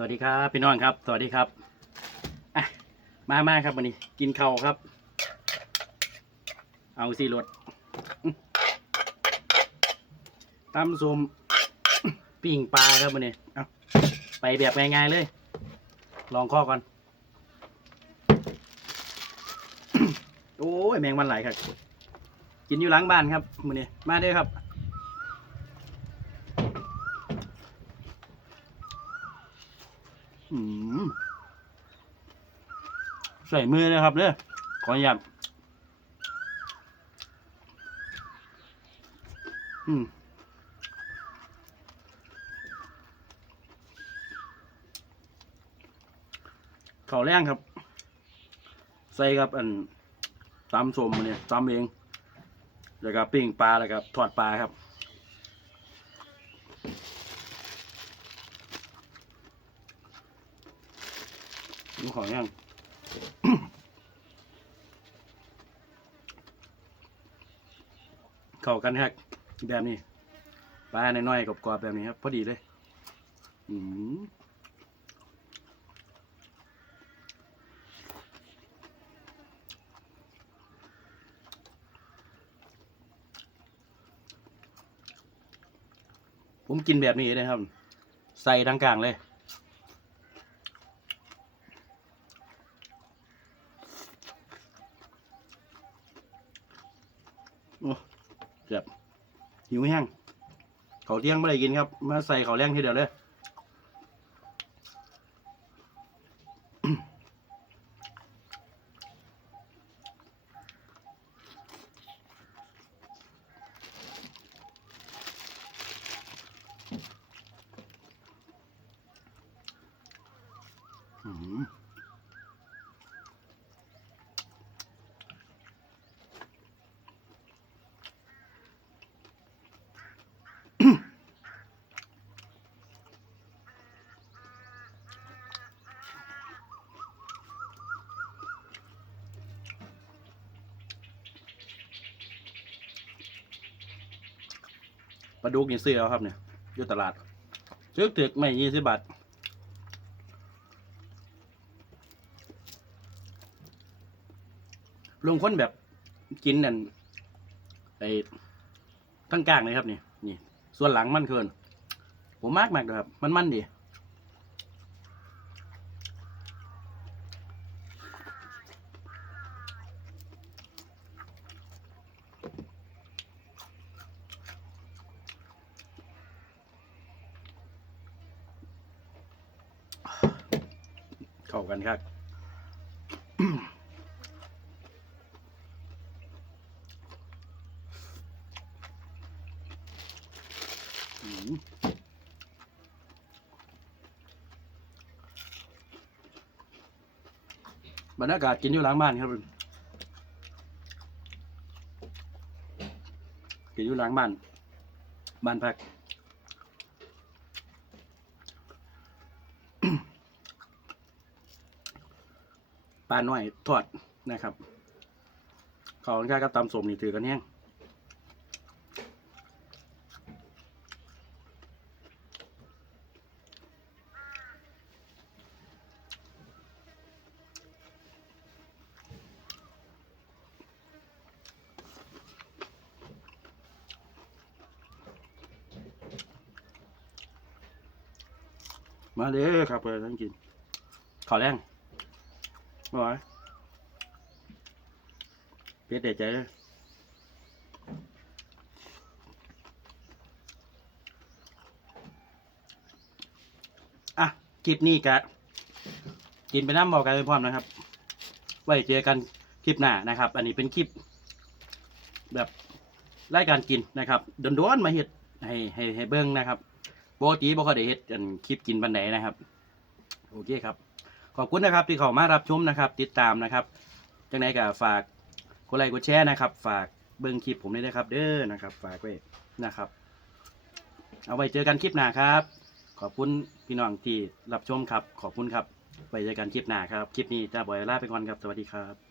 สวัสดีครับพี่น้องครับ สวัสดีครับอะมามาครับวันนี้ กินเข้าครับ เอาสิรถตำส้มปิ้งปลาครับวันนี้เอาไปแบบง่ายๆเลย ลองข้อก่อน โอ้ยแมงวันไหลครับ กินอยู่หลังบ้านครับมื้อนี้มาเด้อครับ อืม ใส่มือเลยครับเด้อขออนุญาตอืมข้าวแรงครับ ใส่กับอันตำสมเนี่ยตำเอง แล้วก็ปิ้งปลาแล้วก็ทอดปลาครับ ดูของยังเข้ากันครับแบบนี้ปลาน้อยๆกรอบแบบนี้ครับ พอดีเลยอืมผมกินแบบนี้เลยครับ ใส่ทั้งกลางเลย โอ้ เกือบหิวแห้งเขาวเที่ยงไม่ได้กินครับ มาใส่เขาวแรงทีเดียวเลย อืม ปลาดุกนี่ซื้อเอาครับเนี่ยอยู่ตลาดซื้อตึกไม่ยี่สิบบาทลงคนแบบกินนั่นไอ้ทั้งกลางเลยครับนี่นี่ ส่วนหลังมันเคินผมมากมากเลยครับ มันมันดี เข้ากันครับอืมบรรยากาศกินอยู่หลังบ้านครับกินอยู่หลังบ้านบ้านพัก ปลาหน่อยทอดนะครับเขาค่ากับตำสมนี่ถือกันแห้งมาเลยครับเพื่อนทั้งกินขอแรง มาไว้เพียรเดใจเลยอะคลิปนี้กะกินไปน้ำบอกกันไปพร้อมนะครับ ไว้เจอกันคลิปหน้านะครับ อันนี้เป็นคลิป แบบรายการกินนะครับโดนๆมาเห็ดให้ให้ให้เบิ้งนะครับปกติบ่ค่อยได้เฮ็ดอันคลิปกินบันไดนะครับ โอเคครับ ขอบคุณนะครับที่เข้ามารับชมนะครับติดตามนะครับจังไหนก็ฝากกดไลค์กดแชร์นะครับ ฝากเบิ้งคลิปผมด้วยนะครับ เด้อนะครับ ฝากไว้นะครับ เอาไว้เจอกันคลิปหน้าครับ ขอบคุณพี่น้องที่รับชมครับ ขอบคุณครับไว้เจอกันคลิปหน้าครับ คลิปนี้จะบอยลาไปก่อนครับ สวัสดีครับ